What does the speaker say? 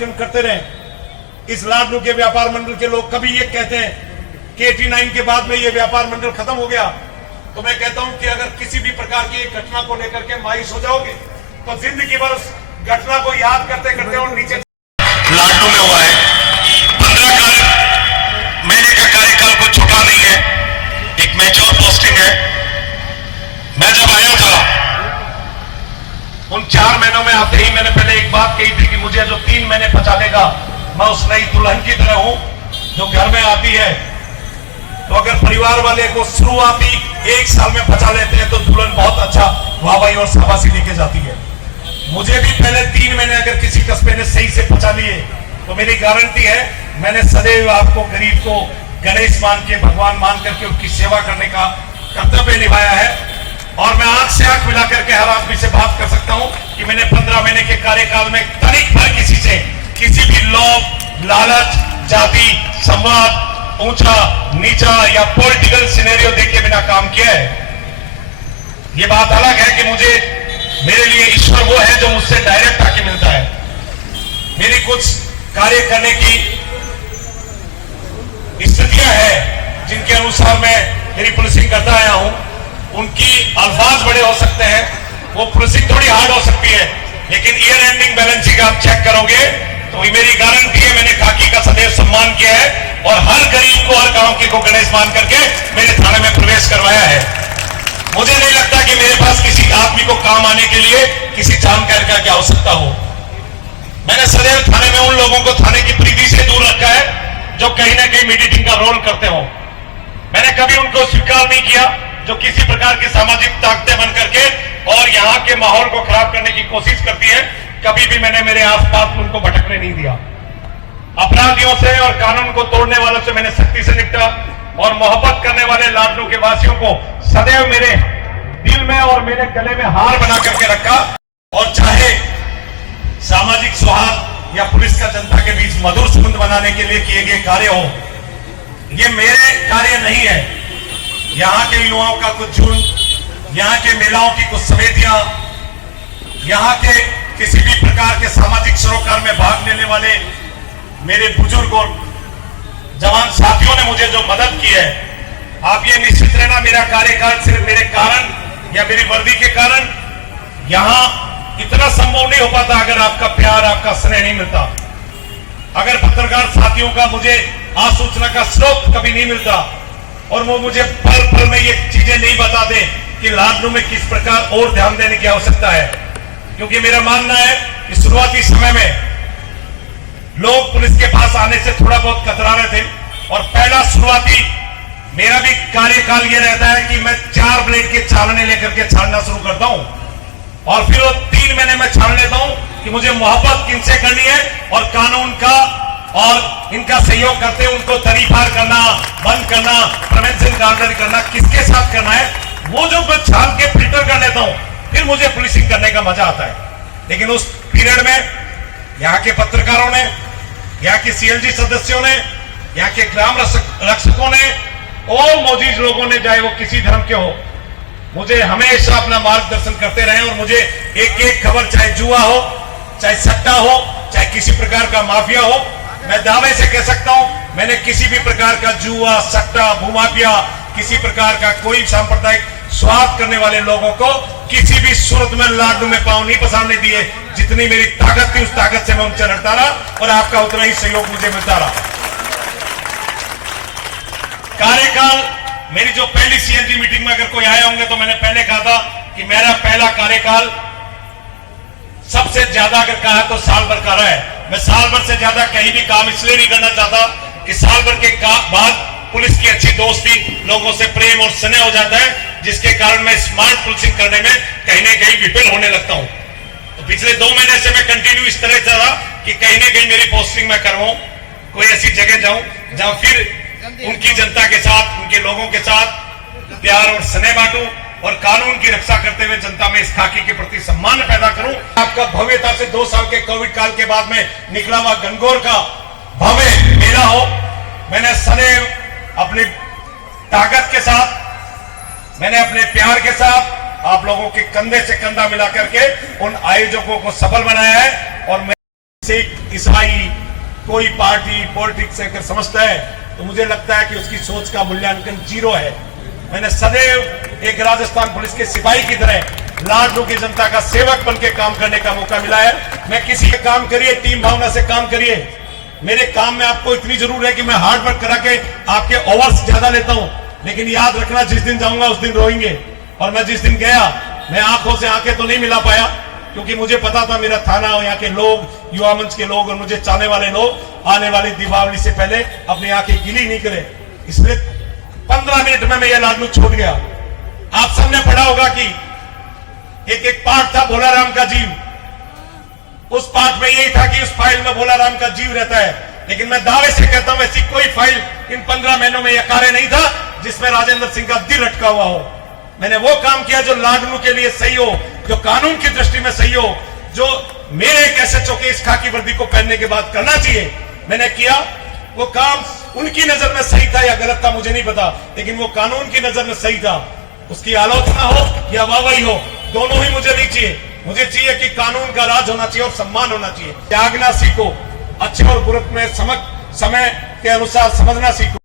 करते रहे। इस लाडलू के व्यापार मंडल के लोग कभी ये कहते हैं कि 89 के बाद में ये व्यापार मंडल खत्म हो गया, तो मैं कहता हूं कि अगर किसी भी प्रकार की एक घटना को लेकर के मायूस हो जाओगे तो जिंदगी भर उस घटना को याद करते करते और नीचे लाडलू में हुआ है। 15 महीने का कार्यकाल को छोटा नहीं है, एक मैच्योर पोस्टिंग है। मैं जब आया था उन 4 महीनों में आते ही मैंने पहले एक बात कही थी कि मुझे जो 3 महीने पचा लेगा, मैं उस नई दुल्हन की तरह हूं जो घर में आती है। तो अगर परिवार वाले को शुरुआती 1 साल में पचा लेते हैं तो दुल्हन बहुत अच्छा वाहवाही और शाबाशी लेके जाती है। मुझे भी पहले 3 महीने अगर किसी कस्बे ने सही से पचा लिए तो मेरी गारंटी है मैंने सदैव आपको गरीब को गणेश मान के, भगवान मान करके उनकी सेवा करने का कर्तव्य निभाया है। और मैं आंख से आंख मिला करके हर आदमी से बात कर सकता हूं कि मैंने 15 महीने के कार्यकाल में तनिक भर किसी से किसी भी लोभ, लालच, जाति, संवाद, ऊंचा नीचा या पॉलिटिकल सिनेरियो देख के बिना काम किया है। ये बात अलग है कि मुझे मेरे लिए ईश्वर वो है जो मुझसे डायरेक्ट आके मिलता है। मेरी कुछ कार्य करने की स्थितियां हैं जिनके अनुसार मैं मेरी पुलिसिंग करता आया हूं। उनकी अल्फाज बड़े हो सकते हैं, वो पुलिसिंग थोड़ी हार्ड हो सकती है, लेकिन ईयर एंडिंग बैलेंस शीट आप चेक करोगे तो ये मेरी गारंटी है। मैंने खाकी का सदैव सम्मान किया है और हर गरीब को, हर गांव के को गणेश मान करके मेरे थाने में प्रवेश करवाया है। मुझे नहीं लगता कि मेरे पास किसी आदमी को काम आने के लिए किसी जानकारी का क्या आवश्यकता हो। मैंने सदैव थाने में उन लोगों को थाने की प्रीति से दूर रखा है जो कहीं ना कहीं मीडिएटिंग का रोल करते हो। मैंने कभी उनको स्वीकार नहीं किया जो किसी प्रकार की सामाजिक ताकतें बन करके और यहाँ के माहौल को खराब करने की कोशिश करती है। कभी भी मैंने मेरे आसपास उनको भटकने नहीं दिया। अपराधियों से और कानून को तोड़ने वालों से मैंने सख्ती से निपटा और मोहब्बत करने वाले लाडलू के वासियों को सदैव मेरे दिल में और मेरे गले में हार बना करके रखा। और चाहे सामाजिक सौहार्द या पुलिस का जनता के बीच मधुर संबंध बनाने के लिए किए गए कार्य हो, ये मेरे कार्य नहीं है। यहाँ के युवाओं का कुछ झुंड, यहाँ के महिलाओं की कुछ समितियां, यहाँ के किसी भी प्रकार के सामाजिक सरोकार में भाग लेने वाले मेरे बुजुर्ग और जवान साथियों ने मुझे जो मदद की है, आप ये निश्चित रहना मेरा कार्यकाल सिर्फ मेरे कारण या मेरी वर्दी के कारण यहां इतना संभव नहीं हो पाता अगर आपका प्यार, आपका स्नेह नहीं मिलता, अगर पत्रकार साथियों का मुझे आसूचना का स्रोत कभी नहीं मिलता और वो मुझे पल पल में ये चीजें नहीं बता दे कि लाडलू में किस प्रकार और ध्यान देने की आवश्यकता है। क्योंकि मेरा मानना है कि शुरुआती समय में लोग पुलिस के पास आने से थोड़ा बहुत कतरा रहे थे और पहला शुरुआती मेरा भी कार्यकाल ये रहता है कि मैं 4 ब्लेड के छालने लेकर के छालना शुरू करता हूं और फिर वो 3 महीने में छान लेता हूं कि मुझे मोहब्बत किनसे करनी है और कानून का और इनका सहयोग करते उनको तरीफार करना, बंद करना, प्रिवेंशन गार्डन करना, किसके साथ करना है वो जो मैं छाल के फिल्टर कर लेता हूं, फिर मुझे पुलिसिंग करने का मजा आता है। लेकिन उस पीरियड में यहाँ के पत्रकारों ने, यहाँ के सीएलजी सदस्यों ने, यहाँ के ग्राम रक्षकों ने और मौजूद लोगों ने, चाहे वो किसी धर्म के हो, मुझे हमेशा अपना मार्गदर्शन करते रहे और मुझे एक एक खबर, चाहे जुआ हो, चाहे सट्टा हो, चाहे किसी प्रकार का माफिया हो, मैं दावे से कह सकता हूं मैंने किसी भी प्रकार का जुआ, सट्टा, भूमाफिया, किसी प्रकार का कोई सांप्रदायिक स्वार्थ करने वाले लोगों को किसी भी सूरत में लाडलू में पांव नहीं पसारने दिए। जितनी मेरी ताकत थी उस ताकत से मैं उनसे लड़ता रहा और आपका उतना ही सहयोग मुझे मिलता रहा। कार्यकाल मेरी जो पहली सीएलजी मीटिंग में अगर कोई आए होंगे तो मैंने पहले कहा था कि मेरा पहला कार्यकाल सबसे ज्यादा अगर कहा तो साल भर का रहा है। मैं साल भर से ज्यादा कहीं भी काम इसलिए नहीं करना चाहता कि साल भर के बाद पुलिस की अच्छी दोस्ती, लोगों से प्रेम और स्नेह हो जाता है, जिसके कारण मैं स्मार्ट पुलिसिंग करने में कहीं ना कहीं विफल होने लगता हूं। तो पिछले 2 महीने से मैं कंटिन्यू इस तरह से रहा कि कहीं ना कहीं मेरी पोस्टिंग मैं करवाऊं, कोई ऐसी जगह जाऊं जहां फिर उनकी जनता के साथ, उनके लोगों के साथ प्यार और स्नेह बांटूं और कानून की रक्षा करते हुए जनता में इस खाकी के प्रति सम्मान पैदा करूं। आपका भव्यता से 2 साल के कोविड काल के बाद में निकला हुआ गणगौर का भव्य मेला हो, मैंने सदैव अपनी ताकत के साथ, मैंने अपने प्यार के साथ आप लोगों के कंधे से कंधा मिला करके उन आयोजकों को सफल बनाया है और मैं सिख, ईसाई, कोई पार्टी पॉलिटिक्स अगर समझता है तो मुझे लगता है कि उसकी सोच का मूल्यांकन जीरो है। मैंने सदैव एक राजस्थान पुलिस के सिपाही की तरह लाडलू की जनता का सेवक बन के काम करने का मौका मिला है। मैं किसी के काम करिए, टीम भावना से काम करिए। मेरे काम में आपको इतनी जरूर है कि मैं हार्ड वर्क करा के आपके ओवर्स ज्यादा लेता हूं, लेकिन याद रखना जिस दिन जाऊंगा उस दिन रोएंगे। और मैं जिस दिन गया मैं आंखों से आंखें तो नहीं मिला पाया, क्योंकि मुझे पता था मेरा थाना और यहाँ के लोग, युवा मंच के लोग और मुझे चाहने वाले लोग आने वाली दीपावली से पहले अपनी आंखें गीली नहीं करे। इसलिए 15 मिनट में मैं ये लाडलू छोड़ गया। आप सबने पढ़ा होगा कि एक पाठ था भोला राम का जीव। उस पाठ में यही था कि उस फाइल में भोला राम का जीव रहता है, लेकिन मैं दावे से कहता हूं ऐसी कोई फाइल इन 15 महीनों में यह कार्य नहीं था जिसमें राजेंद्र सिंह का दिल अटका हुआ हो। मैंने वो काम किया जो लाडलू के लिए सही हो, जो कानून की दृष्टि में सही हो, जो मेरे एक SHO के इस खाकी वर्दी को पहनने के बाद करना चाहिए, मैंने किया। वो काम उनकी नजर में सही था या गलत था मुझे नहीं पता, लेकिन वो कानून की नजर में सही था। उसकी आलोचना हो या वाहवाही हो, दोनों ही मुझे नहीं चाहिए। मुझे चाहिए कि कानून का राज होना चाहिए और सम्मान होना चाहिए। त्यागना सीखो, अच्छे और बुरे में समय के अनुसार समझना सीखो।